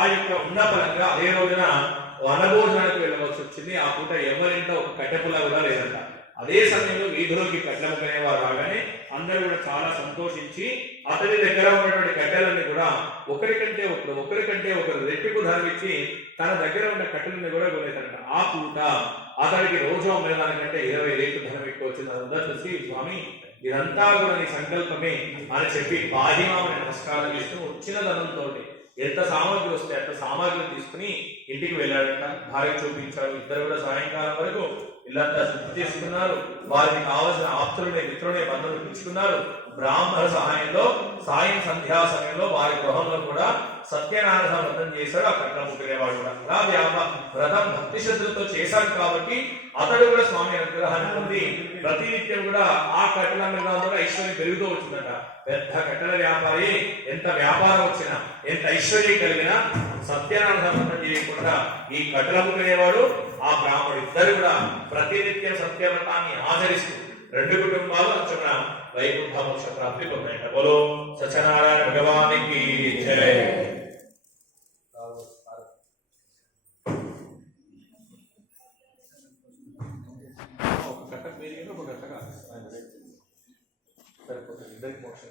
ఆ యొక్క ఉన్న పరంగా అదే రోజున వనభోజనానికి వెళ్ళవలసి వచ్చింది. ఆ పూట ఎవరింట ఒక కట్టెపుల్ల కూడా లేదంట. అదే సమయంలో వీధిలోకి కట్టెలముకునే వారు రాగానే అందరూ కూడా చాలా సంతోషించి అతని దగ్గర ఉన్నటువంటి కట్టెలన్నీ కూడా ఒకరికంటే ఒకరు రెట్టింపు ధరలిచ్చి తన దగ్గర ఉన్న కట్టెలని కూడా కొనేదంట. ఆ పూట అతడికి రోజు అమ్మేదానికంటే 20 రెట్లు ధనం ఎక్కువ వచ్చింది. అదంతా చూసి స్వామి ఇదంతా కూడా నీ సంకల్పమే అని చెప్పి బాహిమామని నమస్కారం చేస్తూ వచ్చిన ధనంతో ఎంత సామాగ్రి వస్తే అంత సామాగ్రి తీసుకుని ఇంటికి వెళ్ళాడంట. భార్య చూపించాడు. ఇద్దరు కూడా సాయంకాలం వరకు ఇల్లంతా శుద్ధి చేసుకున్నారు. వారికి కావలసిన ఆప్తులని మిత్రులని బంధువులు పిలుచుకున్నారు. బ్రాహ్మణ సహాయంలో సాయం సంధ్యా సమయంలో వారి గృహంలో కూడా సత్యనారాయణ వ్రతం చేశాడు. ఆ కట్నం ముగ్గురేవాడు కూడా అలా వ్రతం భక్తి శ్రద్ధలతో చేశాడు కాబట్టి అతడు కూడా స్వామి అనుగ్రహాన్ని పొంది ప్రతినిత్యం కూడా ఆ కట్టెల మీద కూడా ఐశ్వర్యం పెరుగుతూ వచ్చిందట. పెద్ద కట్టెల వ్యాపారి ఎంత వ్యాపారం వచ్చినా ఎంత ఐశ్వర్యం కలిగినా సత్యనారాయణ వ్రతం చేయకుండా ఈ కట్టెల ముగ్గురేవాడు ఆ బ్రాహ్మణుడు ఇద్దరు కూడా ప్రతినిత్యం సత్యవ్రతాన్ని ఆచరిస్తూ రెండు కుటుంబాలు అంచున వైకుంఠ మోక్ష ప్రాప్తి పొందాయట. బోలో సత్యనారాయణ భగవానికి జై. ఒక గంట మీరు ఒక గంటగా సరిపోతుంది. ఇద్దరికి మోక్షం.